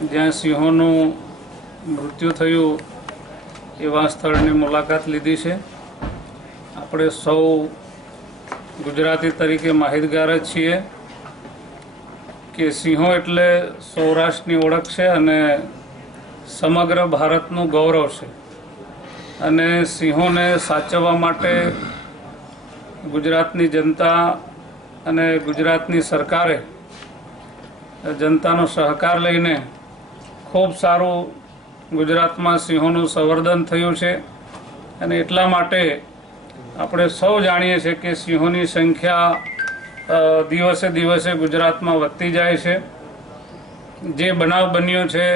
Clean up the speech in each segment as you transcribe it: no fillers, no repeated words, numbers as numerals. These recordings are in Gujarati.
જ્યાં સિંહોનું મૃત્યુ થયું એવા સ્થળની મુલાકાત લીધી છે। આપણે સૌ ગુજરાતી તરીકે માહિતગાર જ છીએ કે સિંહો એટલે સૌરાષ્ટ્રની ઓળખ છે અને સમગ્ર ભારતનું ગૌરવ છે। અને સિંહોને સાચવવા માટે ગુજરાતની જનતા અને ગુજરાતની સરકારે જનતાનો સહકાર લઈને ખૂબ સારું ગુજરાતમાં સિંહોનું સંવર્ધન થયું છે। અને એટલા માટે આપણે સૌ જાણીએ છીએ કે સિંહોની સંખ્યા દિવસે દિવસે ગુજરાતમાં વધતી જાય છે। જે બનાવ બન્યો છે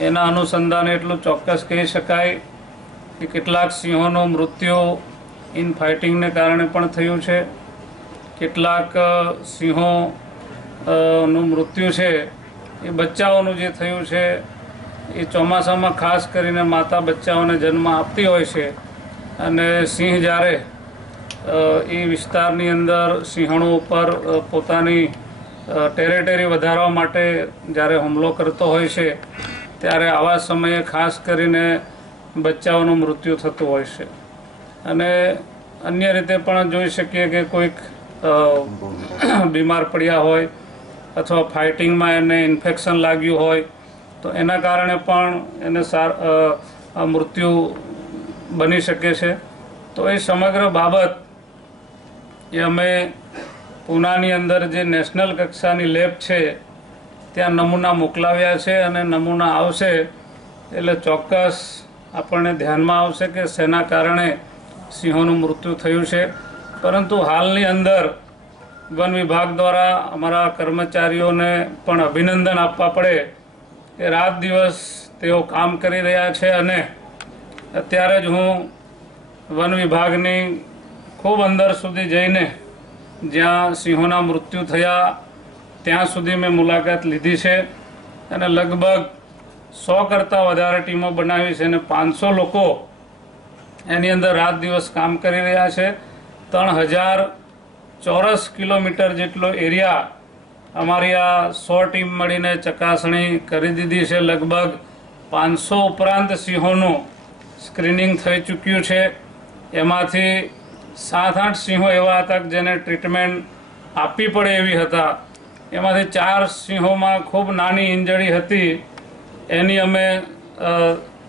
એના અનુસંધાને એટલું ચોક્કસ કહી શકાય કે કેટલાક સિંહોનું મૃત્યુ ઇન ફાઇટિંગને કારણે પણ થયું છે। કેટલાક સિંહો નું મૃત્યુ છે એ બચ્ચાઓનું જે થયું છે એ ચોમાસામાં ખાસ કરીને માતા બચ્ચાઓને જન્મ આપતી હોય છે અને સિંહ જ્યારે એ વિસ્તારની અંદર સિંહણો ઉપર પોતાની ટેરેટરી વધારવા માટે જ્યારે હુમલો કરતો હોય છે ત્યારે આવા સમયે ખાસ કરીને બચ્ચાઓનું મૃત્યુ થતું હોય છે। અને અન્ય રીતે પણ જોઈ શકીએ કે કોઈક બીમાર પડ્યા હોય અથવા ફાઇટિંગમાં એને ઇન્ફેક્શન લાગ્યું હોય તો એના કારણે પણ એને મૃત્યુ બની શકે છે। તો એ સમગ્ર બાબત એ અમે પૂનાની અંદર જે નેશનલ કક્ષાની લેબ છે ત્યાં નમૂના મોકલાવ્યા છે અને નમૂના આવશે એટલે ચોક્કસ આપણને ધ્યાનમાં આવશે કે શેના કારણે સિંહોનું મૃત્યુ થયું છે। પરંતુ હાલની અંદર વન વિભાગ દ્વારા અમારા કર્મચારીઓને પણ અભિનંદન આપવા પડે કે રાત દિવસ તેઓ કામ કરી રહ્યા છે। અને અત્યારે જ હું વન વિભાગની ખૂબ અંદર સુધી જઈને જ્યાં સિંહોના મૃત્યુ થયા ત્યાં સુધી મેં મુલાકાત લીધી છે અને લગભગ 100 કરતાં વધારે ટીમો બનાવી છે અને 500 લોકો એની અંદર રાત દિવસ કામ કરી રહ્યા છે। 3000 ચોરસ કિલોમીટર જેટલો એરિયા અમારી આ 100 ટીમ મળીને ચકાસણી કરી દીધી છે। લગભગ 500 ઉપરાંત સિંહોનું સ્ક્રીનિંગ થઈ ચૂક્યું છે। એમાંથી 7-8 સિંહો એવા હતા જેને ટ્રીટમેન્ટ આપવી પડે એવી હતા। એમાંથી 4 સિંહોમાં ખૂબ નાની ઇન્જરી હતી, એની અમે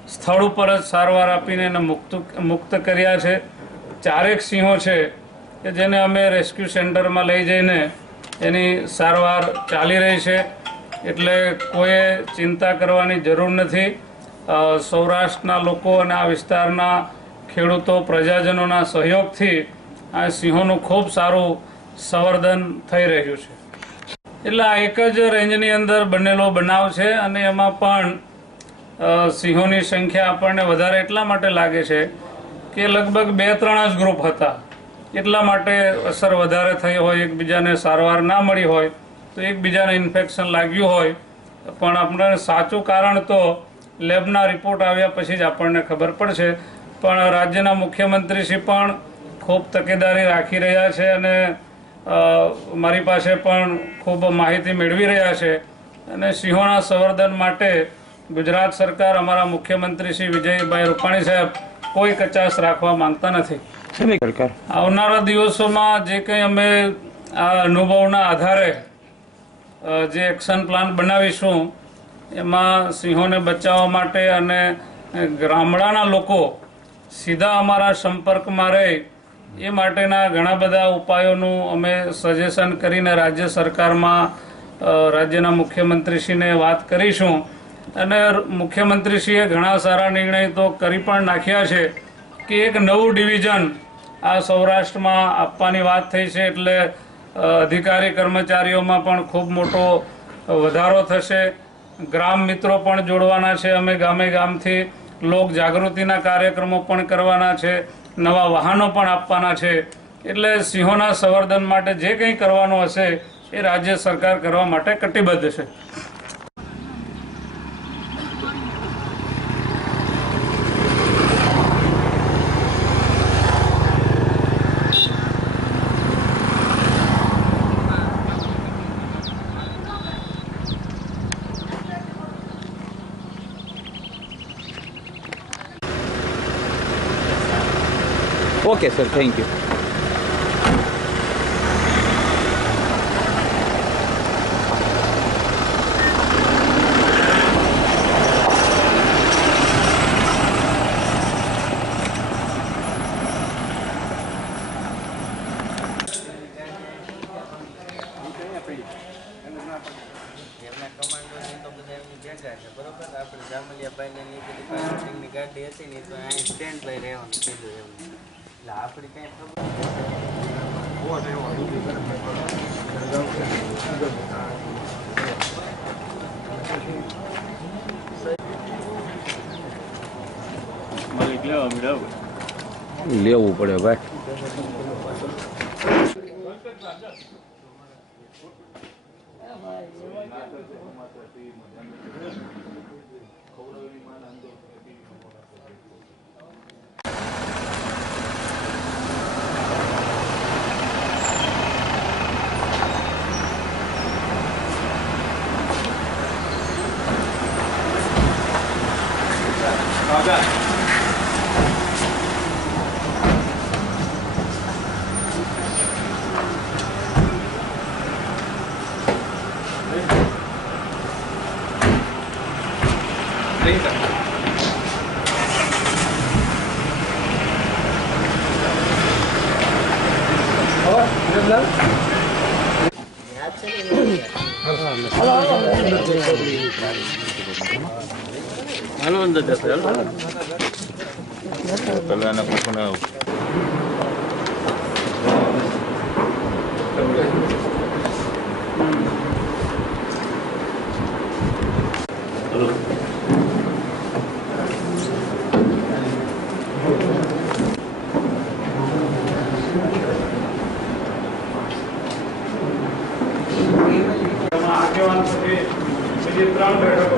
સ્થળ ઉપર જ સારવાર આપીને એને મુક્ત કર્યા છે। 4 સિંહો છે કે જેને અમે રેસ્ક્યુ સેન્ટરમાં લઈ જઈને એની સારવાર ચાલી રહી છે। એટલે કોઈએ ચિંતા કરવાની જરૂર નથી। સૌરાષ્ટ્રના લોકો અને આ વિસ્તારના ખેડૂતો પ્રજાજનોના સહયોગથી આ સિંહોનું ખૂબ સારું સંવર્ધન થઈ રહ્યું છે। એટલે આ એક જ રેન્જની અંદર બનેલો બનાવ છે અને એમાં પણ સિંહોની સંખ્યા આપણને વધારે એટલા માટે લાગે છે કે લગભગ 2-3 જ ગ્રુપ હતા, એટલા માટે અસર વધારે થઈ હોય। એકબીજાને સારવાર ના મળી હોય તો એકબીજાને ઇન્ફેક્શન લાગ્યું હોય, પણ આપણને સાચું કારણ તો લેબના રિપોર્ટ આવ્યા પછી જ આપણને ખબર પડશે। પણ રાજ્યના મુખ્યમંત્રીશ્રી પણ ખૂબ તકેદારી રાખી રહ્યા છે અને મારી પાસે પણ ખૂબ માહિતી મેળવી રહ્યા છે અને સિંહોના સંવર્ધન માટે ગુજરાત સરકાર, અમારા મુખ્યમંત્રી શ્રી વિજયભાઈ રૂપાણી સાહેબ કોઈ કચાશ રાખવા માંગતા નથી। આવનારા દિવસોમાં જે કંઈ અમે આ અનુભવના આધારે જે એક્શન પ્લાન બનાવીશું એમાં સિંહોને બચાવવા માટે અને ગામડાના લોકો સીધા અમારા સંપર્કમાં રહે એ માટેના ઘણા બધા ઉપાયોનું અમે સજેશન કરીને રાજ્ય સરકારમાં રાજ્યના મુખ્યમંત્રીશ્રીને વાત કરીશું। અને મુખ્યમંત્રીશ્રીએ ઘણા સારા નિર્ણય તો કરી પણ નાખ્યા છે કે એક નવું ડિવિઝન આ સૌરાષ્ટ્રમાં આપવાની વાત થઈ છે। એટલે અધિકારી કર્મચારીઓમાં પણ ખૂબ મોટો વધારો થશે। ગ્રામ મિત્રો પણ જોડવાના છે, અમે ગામે ગામથી લોક જાગૃતિના કાર્યક્રમો પણ કરવાના છે, નવા વાહનો પણ આપવાના છે। એટલે સિંહોના સંવર્ધન માટે જે કંઈ કરવાનું હશે એ રાજ્ય સરકાર કરવા માટે કટિબદ્ધ છે। Okay sir, thank you. બરોબર, આપણે જામલિયાભાઈને ની બધી પાર્કિંગની ગાડી હતી ને તો અહીં સ્ટેન્ડ લઈ રહેવાનું કીધું એમ. એટલે આપણી કઈ લેવું પડે ભાઈ. હાલો અંદર જશે. પેલા પણ આગેવાન પછી બીજી 3 બેઠકો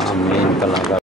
આ મેઇન કલાકાર